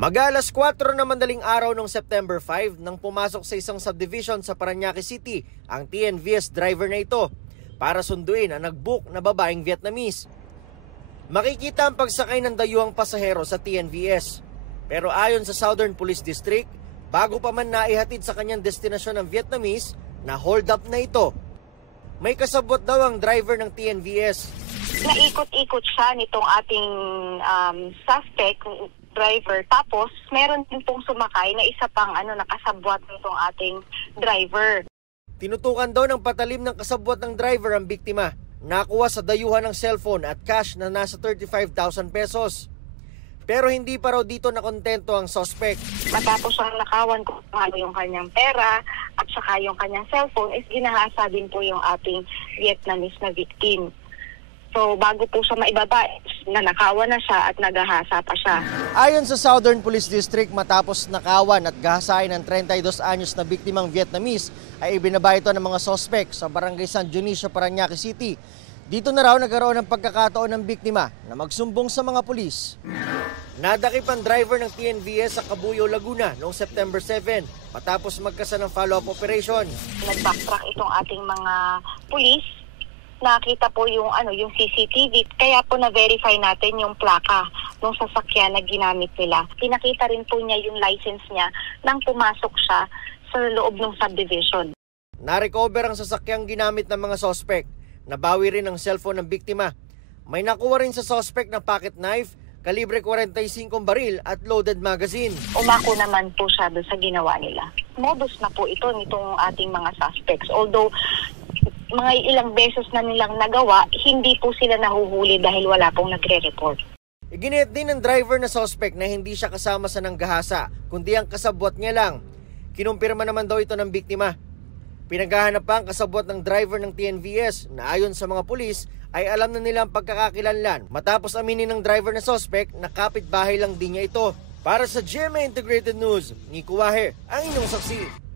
Mag-alas 4 na madaling araw ng September 5 nang pumasok sa isang subdivision sa Parañaque City ang TNVS driver na ito para sunduin ang nag-book na babaeng Vietnamese. Makikita ang pagsakay ng dayuhang pasahero sa TNVS. Pero ayon sa Southern Police District, bago pa man naihatid sa kanyang destinasyon ng Vietnamese, na hold up na ito. May kasabot daw ang driver ng TNVS. Naikot-ikot siya nitong ating suspect driver. Tapos, meron din pong sumakay na isa pang nakasabwat nitong ating driver. Tinutukan daw ng patalim ng kasabwat ng driver ang biktima. Nakuha sa dayuhan ng cellphone at cash na nasa 35,000 pesos. Pero hindi pa raw dito nakontento ang suspect. Matapos ang nakawan kung ano yung kanyang pera at saka yung kanyang cellphone, is ginahasa din po yung ating Vietnamese na victim. So bago po siya maibaba, nanakawan na siya at nagahasa pa siya. Ayon sa Southern Police District, matapos nakawan at gahasain ng 32 anyos na biktimang Vietnamese, ay ibinaba ito ng mga suspect sa Barangay San Dionisio, Parañaque City. Dito na raw nagkaroon ng pagkakataon ng biktima na magsumbong sa mga pulis. Nadakip ang driver ng TNVS sa Cabuyao, Laguna noong September 7 matapos magkasa ng follow-up operation. Nag-backtrack itong ating mga pulis. Nakita po yung CCTV, kaya po na-verify natin yung plaka ng sasakyan na ginamit nila. Pinakita rin po niya yung license niya nang pumasok siya sa loob ng subdivision. Na-recover ang sasakyang ginamit ng mga suspect. Nabawi rin ang cellphone ng biktima. May nakuha rin sa suspect na pocket knife, kalibre 45 baril at loaded magazine. Umako naman po siya doon sa ginawa nila. Modus na po ito nitong ating mga suspects. Although mga ilang beses na nilang nagawa, hindi po sila nahuhuli dahil wala pong nagre-report. Iginit din ng driver na suspect na hindi siya kasama sa nanggahasa, kundi ang kasabwat niya lang. Kinumpirma naman daw ito ng biktima. Pinaghahanap pa ang kasabwat ng driver ng TNVS na ayon sa mga pulis ay alam na nila ang pagkakakilanlan matapos aminin ng driver na suspect na kapitbahay lang din niya ito. Para sa GMA Integrated News, Nico Wahe, ang inyong saksi.